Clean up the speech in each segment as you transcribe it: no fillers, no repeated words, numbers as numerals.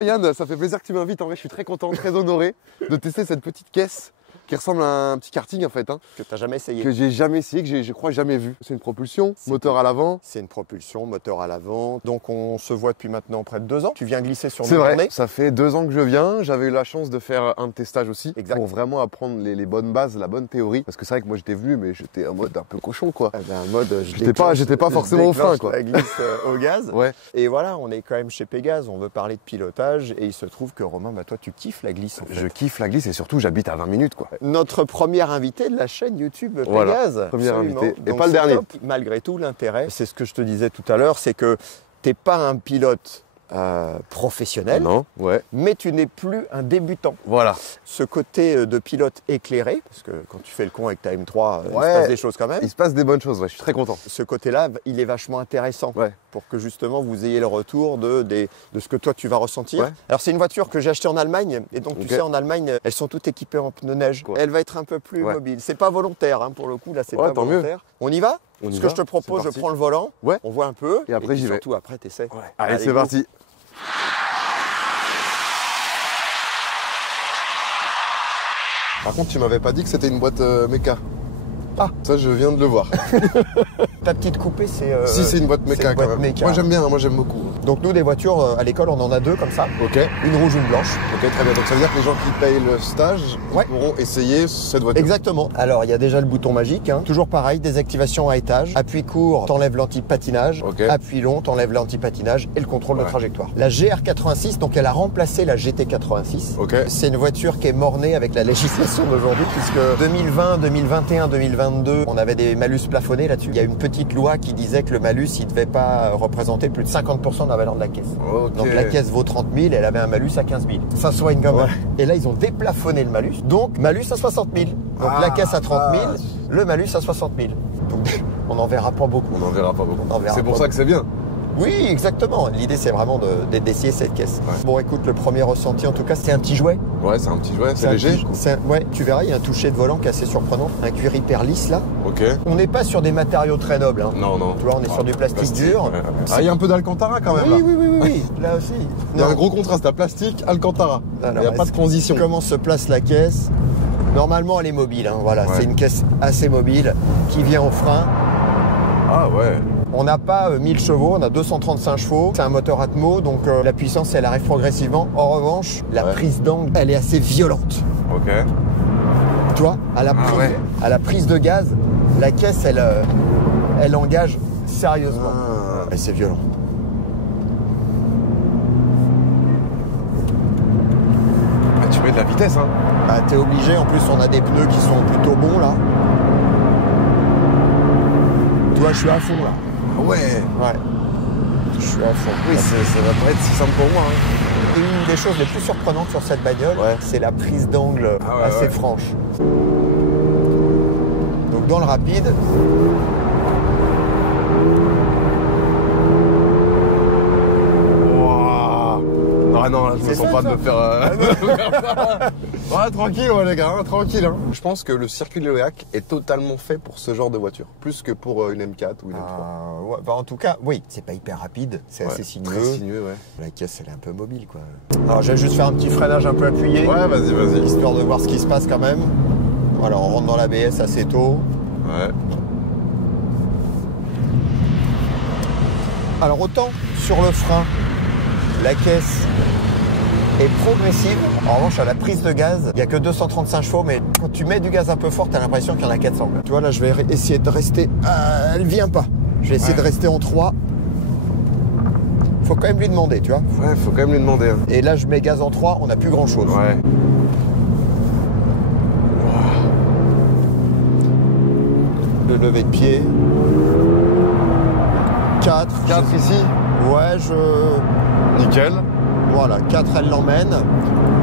Yann, ça fait plaisir que tu m'invites. En vrai, je suis très content, très honoré de tester cette petite caisse qui ressemble à un petit karting en fait. Que tu n'as jamais essayé. Que j'ai jamais essayé, que j'ai, je crois, jamais vu. C'est une propulsion, moteur à l'avant. C'est une propulsion, moteur à l'avant. Donc on se voit depuis maintenant près de 2 ans. Tu viens glisser sur C'est nos vrai, journées. ça fait 2 ans que je viens. J'avais eu la chance de faire un de tes stages aussi. Exact. Pour vraiment apprendre les bonnes bases, la bonne théorie. Parce que c'est vrai que moi j'étais venu, mais j'étais en mode un peu cochon quoi. Un mode, J'étais pas forcément au frein quoi. La glisse au gaz. Ouais. Et voilà, on est quand même chez Pégase. On veut parler de pilotage. Et il se trouve que Romain, toi tu kiffes la glisse en fait. Je kiffe la glisse et surtout j'habite à 20 minutes quoi. Notre premier invité de la chaîne YouTube Voilà, Pégase. premier Absolument. invité. Et Donc pas le c'est dernier. top. Malgré tout, l'intérêt, c'est ce que je te disais tout à l'heure, c'est que t'es pas un pilote professionnel, Non, ouais. mais tu n'es plus un débutant. Voilà. Ce côté de pilote éclairé, parce que quand tu fais le con avec ta M3, il se Ouais. passe des choses quand même. Il se passe des bonnes choses, ouais, je suis très content. Ce côté-là, il est vachement intéressant Ouais. pour que justement vous ayez le retour de ce que toi tu vas ressentir. Ouais. Alors c'est une voiture que j'ai achetée en Allemagne, et donc tu Ok. sais en Allemagne, elles sont toutes équipées en pneus neige. Quoi. Elle va être un peu plus Ouais. mobile. C'est pas volontaire hein, pour le coup, là c'est Ouais, pas tant mieux. volontaire. On y va On y Ce va, que je te propose, c'est je parti. prends le volant, Ouais. on voit un peu, Et après, puis j'y vais. surtout après t'essaies. Ouais. Allez, c'est go. parti. Par contre, tu m'avais pas dit que c'était une boîte méca. Ah. Ça, je viens de le voir. Ta petite coupée, c'est... Si, c'est une boîte c'est méca une quand boîte même. méca. Moi, j'aime bien, moi, j'aime beaucoup. Donc nous, des voitures, à l'école, on en a 2 comme ça, Ok, une rouge, une blanche. ok, très bien. Donc, ça veut dire que les gens qui payent le stage Ouais. pourront essayer cette voiture. Exactement. Alors, il y a déjà le bouton magique. Hein. Toujours pareil, désactivation à étage. Appui court, t'enlèves l'anti-patinage. Ok. Appui long, t'enlèves l'anti-patinage et le contrôle de Ouais. trajectoire. La GR86, donc elle a remplacé la GT86. Ok. C'est une voiture qui est mornée avec la législation d'aujourd'hui puisque 2020, 2021, 2022, on avait des malus plafonnés là-dessus. Il y a une petite loi qui disait que le malus, il devait pas représenter plus de 50% de la valeur de la caisse. Ok. Donc la caisse vaut 30 000, elle avait un malus à 15 000. Ça soigne quand même. Ouais. Et là, ils ont déplafonné le malus. Donc, malus à 60 000. Donc Ah, la caisse à 30 000, vache. le malus à 60 000. Donc, on n'en verra pas beaucoup. On n'en verra pas beaucoup. On en verra C'est pour pas ça que c'est bien. Oui, exactement. L'idée, c'est vraiment d'essayer cette caisse. Ouais. Bon, écoute, le premier ressenti, en tout cas, c'est un petit jouet. Ouais, c'est un petit jouet, c'est un léger. petit- ouais, tu verras, il y a un toucher de volant qui est assez surprenant. Un cuir hyper lisse, là. Ok. On n'est pas sur des matériaux très nobles. Hein. Non, non. Tu vois, on est sur du plastique dur. ouais. Ah, il y a un peu d'Alcantara quand même là. Oui. Là aussi. Il y a Non. un gros contraste à plastique, Alcantara. Il Alors, n'y a pas de transition. Comment se place la caisse? Normalement, elle est mobile. Hein, voilà, Ouais. c'est une caisse assez mobile qui vient au frein. Ah ouais. On n'a pas 1000 chevaux, on a 235 chevaux. C'est un moteur Atmo, donc la puissance, elle arrive progressivement. En revanche, la Ouais. prise d'angle, elle est assez violente. Ok. Tu vois, à la, ouais. à la prise de gaz, la caisse, elle engage sérieusement. Ah. Et c'est violent. Ah, tu mets de la vitesse hein. Bah, t'es obligé, en plus, on a des pneus qui sont plutôt bons là. Tu vois, je suis à fond là. Ah ouais. Ouais. Je suis à fond. Oui, ça va pas être si simple pour moi. Hein. Une des choses les plus surprenantes sur cette bagnole, Ouais. c'est la prise d'angle Ah ouais, assez ouais. franche. Donc dans le rapide, Wow. Ah non, là, je me C'est sens ça, pas de ça. me faire. Ouais, tranquille, ouais, les gars, hein, tranquille. Hein. Je pense que le circuit de l'Oléac est totalement fait pour ce genre de voiture, plus que pour une M4 ou une M3. ouais, bah en tout cas, oui, c'est pas hyper rapide, c'est Ouais, assez sinueux. Très sinueux, ouais. La caisse, elle est un peu mobile, quoi. Alors, je vais juste faire un petit freinage un peu appuyé, Ouais, vas-y, vas-y. histoire de voir ce qui se passe quand même. Voilà, on rentre dans l'ABS assez tôt. Ouais. Alors, autant sur le frein, la caisse est progressive. En revanche, à la prise de gaz, il n'y a que 235 chevaux, mais quand tu mets du gaz un peu fort, tu as l'impression qu'il y en a 400. Tu vois, là, je vais essayer de rester... elle vient pas. Je vais essayer Ouais. de rester en 3. Faut quand même lui demander, tu vois. Ouais, faut quand même lui demander. Hein. Et là, je mets gaz en 3, on n'a plus grand-chose. Ouais. Le lever de pied. 4. 4 ici. Ouais, Nickel. Voilà, 4, elle l'emmène.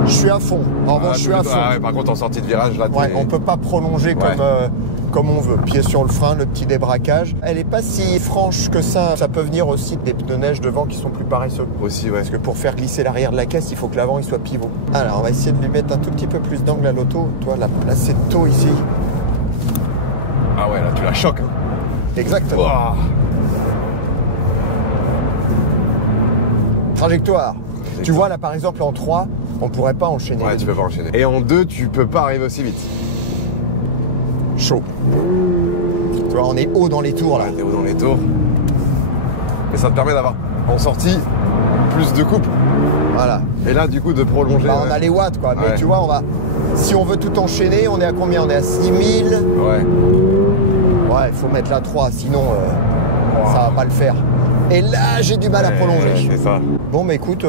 Je suis à fond. En revanche, je suis à fond. Ah ouais, par contre, en sortie de virage, là, Ouais, on peut pas prolonger comme on veut. Pied sur le frein, le petit débraquage. Elle est pas si franche que ça. Ça peut venir aussi des pneus neige devant qui sont plus paresseux. Aussi, ouais. Parce que pour faire glisser l'arrière de la caisse, il faut que l'avant il soit pivot. Alors, on va essayer de lui mettre un tout petit peu plus d'angle à l'auto. Toi, la place de taux ici. Ah ouais, là, tu la choques. Hein. Exactement. Ouah. Trajectoire. Tu vois, là, par exemple, en 3, on pourrait pas enchaîner. Ouais, tu peux pas enchaîner. Et en 2, tu peux pas arriver aussi vite. Chaud. Tu vois, on est haut dans les tours, là. Ouais, t'es haut dans les tours. Mais ça te permet d'avoir, en sortie, plus de coupe. Voilà. Et là, du coup, de prolonger. Bah, on a les watts, quoi. Mais Ouais. tu vois, on va... Si on veut tout enchaîner, on est à combien? On est à 6000. Ouais. Ouais, il faut mettre la 3, sinon ça va pas le faire. Et là, j'ai du mal à prolonger. C'est ça. Bon, mais écoute,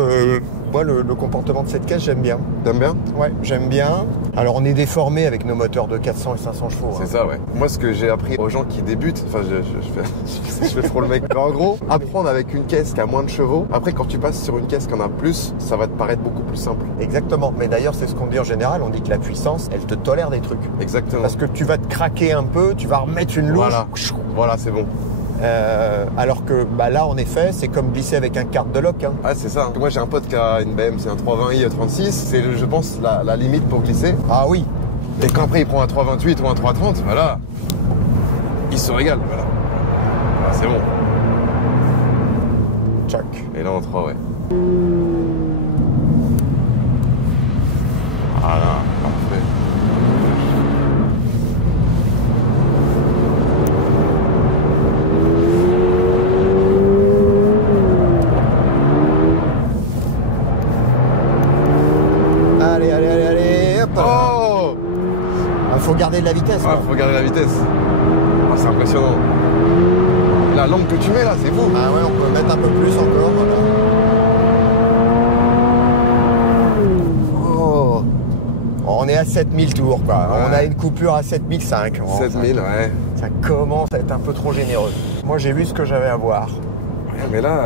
moi, le comportement de cette caisse, j'aime bien. T'aimes bien? Ouais, j'aime bien. Alors, on est déformé avec nos moteurs de 400 et 500 chevaux. C'est ça, ouais. Moi, ce que j'ai appris aux gens qui débutent, enfin, je fais trop le mec. Mais en gros, apprendre avec une caisse qui a moins de chevaux. Après, quand tu passes sur une caisse qui en a plus, ça va te paraître beaucoup plus simple. Exactement. Mais d'ailleurs, c'est ce qu'on dit en général. On dit que la puissance, elle te tolère des trucs. Exactement. Parce que tu vas te craquer un peu, tu vas remettre une louche. Voilà, c'est bon. Alors que bah, là, en effet, c'est comme glisser avec un kart de lock. Hein. Ah, c'est ça. Moi, j'ai un pote qui a une BM, c'est un 320i 36. C'est, je pense, la limite pour glisser. Ah oui. Et quand après, il prend un 328 ou un 330, voilà. Il se régale, voilà. Ah, c'est bon. Tchac. Et là, en 3, ouais. Voilà, parfait. Allez, hop. Oh! Faut garder de la vitesse. Ouais, faut regarder la vitesse. Oh, c'est impressionnant. La lampe que tu mets là, c'est fou. Ah ouais, on peut mettre un peu plus encore. Voilà. Oh. On est à 7000 tours, quoi. Ouais. On a une coupure à 7005. 7000, ouais. Ça commence à être un peu trop généreux. Moi, j'ai vu ce que j'avais à voir. Ouais, mais là,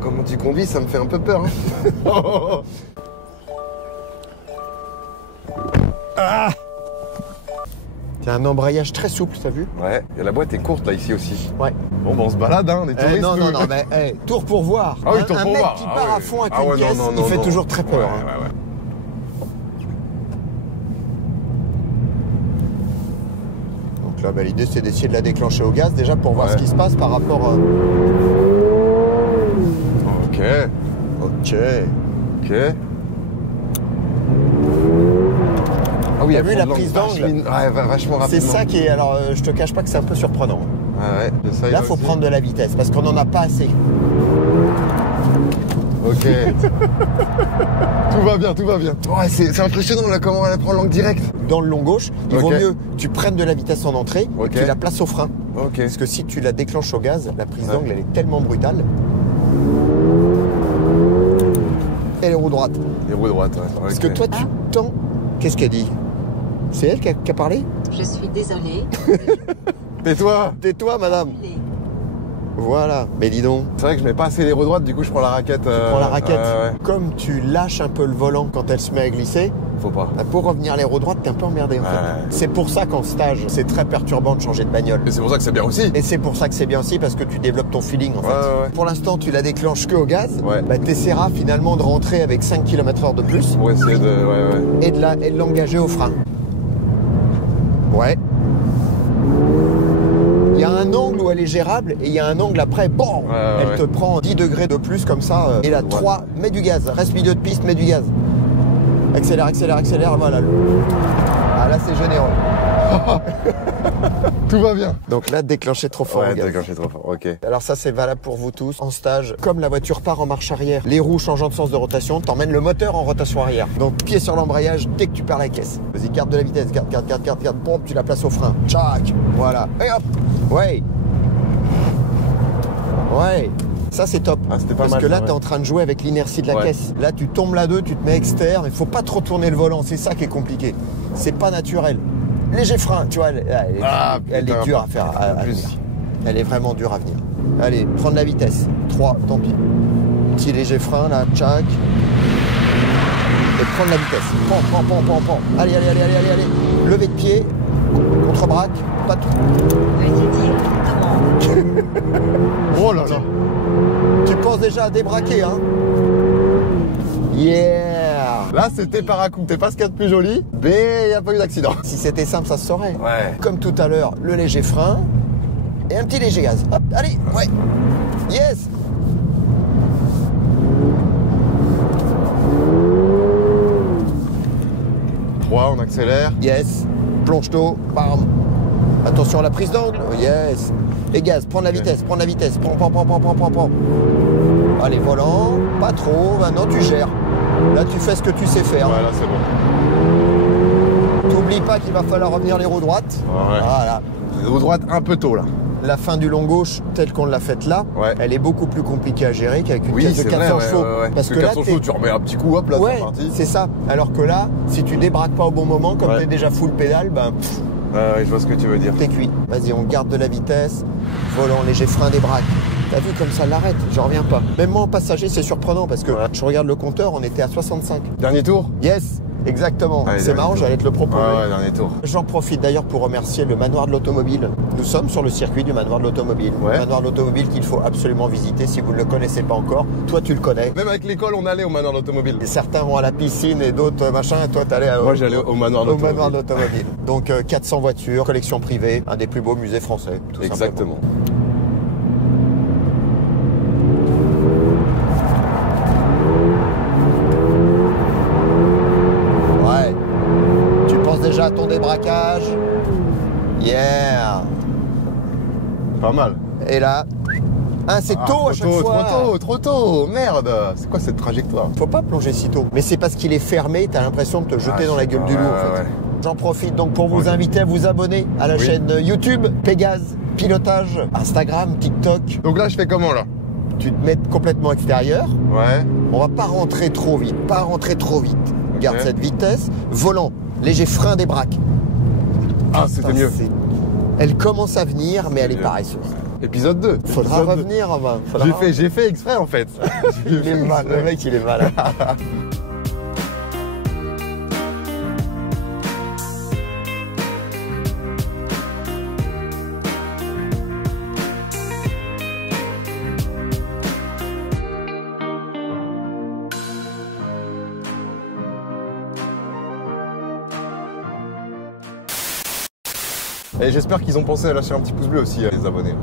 comment tu conduis, ça me fait un peu peur. Hein. Ah! C'est un embrayage très souple, t'as vu? Ouais, et la boîte est courte là, ici aussi. Ouais. Bon, bah on se balade, hein, on est touristes. Non, mais tour pour voir. Ah oui, tour un pour mec voir. qui Ah part oui. à fond avec Ah une ouais, caisse, non, il fait non. toujours très peur. Ouais, hein. ouais, ouais. Donc là, bah, l'idée, c'est d'essayer de la déclencher au gaz, déjà pour voir Ouais. ce qui se passe par rapport... Ok, Ok. ok. Ah oui, T'as elle vu prend la de prise l'angle d'angle? Ouais, vachement rapidement. C'est ça qui est... Alors, je te cache pas que c'est un peu surprenant. Ouais, ça y Là, va faut aussi. prendre de la vitesse, parce qu'on n'en a pas assez. Ok. Tout va bien, tout va bien. Ouais, c'est impressionnant là, comment elle prend l'angle direct. Dans le long gauche, il Ok. vaut mieux tu prennes de la vitesse en entrée, Ok. tu la places au frein. Ok. Parce que si tu la déclenches au gaz, la prise Ouais. d'angle, elle est tellement brutale. Et les roues droites. Les roues droites, ouais. Parce Ok. que toi, tu tends... Qu'est-ce qu'elle dit? C'est elle qui a parlé? Je suis désolée. Tais-toi. Tais-toi, madame. Voilà. Mais dis donc, C'est vrai que je mets pas assez les roues droites, du coup je prends la raquette. tu prends la raquette. Ouais. Comme tu lâches un peu le volant quand elle se met à glisser, Faut pas. bah, pour revenir les roues droites, t'es un peu emmerdé en fait. Ouais. C'est pour ça qu'en stage, c'est très perturbant de changer de bagnole. Et c'est pour ça que c'est bien aussi. Et c'est pour ça que c'est bien aussi, parce que tu développes ton feeling en fait. Ouais. Pour l'instant, tu la déclenches que au gaz. Ouais. Bah, t'essaieras finalement de rentrer avec 5 km/h de plus Pour essayer de. Ouais. et de l'engager au frein. Ouais. Il y a un angle où elle est gérable et il y a un angle après, bon, elle ouais. te prend 10 degrés de plus comme ça. Et la 3, mets du gaz. Reste milieu de piste, mets du gaz. Accélère, voilà. Ah là, c'est généreux. Tout va bien. Donc là, déclencher trop fort. Ouais, le gaz. déclenché trop fort. Ok. Alors ça, c'est valable pour vous tous. En stage, comme la voiture part en marche arrière, les roues changeant de sens de rotation, t'emmènes le moteur en rotation arrière. Donc pied sur l'embrayage dès que tu perds la caisse. Vas-y, garde de la vitesse, garde. Pompe, tu la places au frein. Tchac. Voilà. Et hop. Ouais. Ça, c'est top. Ah, c'était pas Parce mal, que là, ouais. t'es en train de jouer avec l'inertie de la Ouais. caisse. Là, tu tombes là-deux, tu te mets externe. Il faut pas trop tourner le volant. C'est ça qui est compliqué. C'est pas naturel. Léger frein, tu vois, elle est putain, dure à faire. À plus. venir. Elle est vraiment dure à venir. Allez, prendre la vitesse. 3, tant pis. Petit léger frein, là, tchac. Et prendre la vitesse. Pan. Allez. Levé de pied. Contre-braque. Pas tout. Veuillez dire comment. Oh là là. Tu penses déjà à débraquer, hein? Yeah! Là, c'était par à coup. C'est pas ce qu'il y a de plus joli, mais il n'y a pas eu d'accident. Si c'était simple, ça se saurait. Ouais. Comme tout à l'heure, le léger frein et un petit léger gaz. Hop, allez, ouais. Yes! on accélère. Yes. Plonge tôt. Bam. Attention à la prise d'angle. Yes. Et gaz, prends la vitesse, prends la vitesse. Prends. Allez, volant. Pas trop. Maintenant, tu gères. Là, tu fais ce que tu sais faire. Ouais, là, c'est bon. T'oublies pas qu'il va falloir revenir les roues droites. Ouais. Voilà. Les roues droites un peu tôt, là. La fin du long gauche, telle qu'on l'a faite là, Ouais. elle est beaucoup plus compliquée à gérer qu'avec une Oui, caisse de c'est 400 vrai, chevaux. ouais. Parce que là, 400 chevaux, tu remets un petit coup, hop, là, ouais, c'est parti. c'est ça. Alors que là, si tu débraques pas au bon moment, comme Ouais. t'es déjà full pédale, ben Ouais, je vois ce que tu veux dire. t'es cuit. Vas-y, on garde de la vitesse. Volant léger, frein, débraque. T'as vu comme ça l'arrête, j'en reviens pas. Même moi en passager, c'est surprenant parce que Ouais. je regarde le compteur, on était à 65. Dernier tour? Yes, exactement. Allez, C'est dernier marrant, tour. j'allais te le proposer. Ouais, dernier tour. J'en profite d'ailleurs pour remercier le manoir de l'automobile. Nous sommes sur le circuit du manoir de l'automobile. Ouais. Le manoir de l'automobile qu'il faut absolument visiter si vous ne le connaissez pas encore. Toi, tu le connais. Même avec l'école, on allait au manoir d'automobile. Et certains vont à la piscine et d'autres machin. Et toi, t'allais Moi, j'allais au manoir d'automobile. manoir d'automobile. Donc 400 voitures, collection privée, un des plus beaux musées français. Tout Exactement. simplement. Ouais. Tu penses déjà à ton débraquage. Yeah. Pas mal. Et là, c'est tôt à chaque fois. Trop tôt. Merde. C'est quoi cette trajectoire? Faut pas plonger si tôt. Mais c'est parce qu'il est fermé, t'as l'impression de te jeter dans la gueule du loup en fait. Ouais. J'en profite donc pour vous inviter à vous abonner à la Oui. chaîne YouTube Pégase Pilotage, Instagram, TikTok. Donc là, je fais comment, là? Tu te mets complètement extérieur. Ouais. On va pas rentrer trop vite. Garde Ok. cette vitesse. Volant, léger frein débraque. Ah, c'était mieux. Elle commence à venir, mais elle est mieux. paresseuse. Épisode 2. Faudra Épisode 2. revenir, Romain. J'ai fait exprès, en fait. Il est mal, le mec, il est malade. Et j'espère qu'ils ont pensé à lâcher un petit pouce bleu aussi, les abonnés.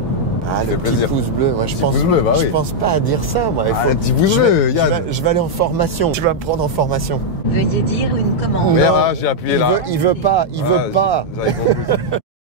Ah, Ça le fait petit plaisir. pouce bleu. Moi, je Petit pense, pouce bleu, bah oui. je pense pas à dire ça, moi. Il Ah, faut- le petit pouce je vais- bleu, Yann. Je vais aller en formation. Tu vas me prendre en formation. Veuillez dire une commande. Merde, j'ai appuyé là. Il veut pas. Ah, j'avais compris.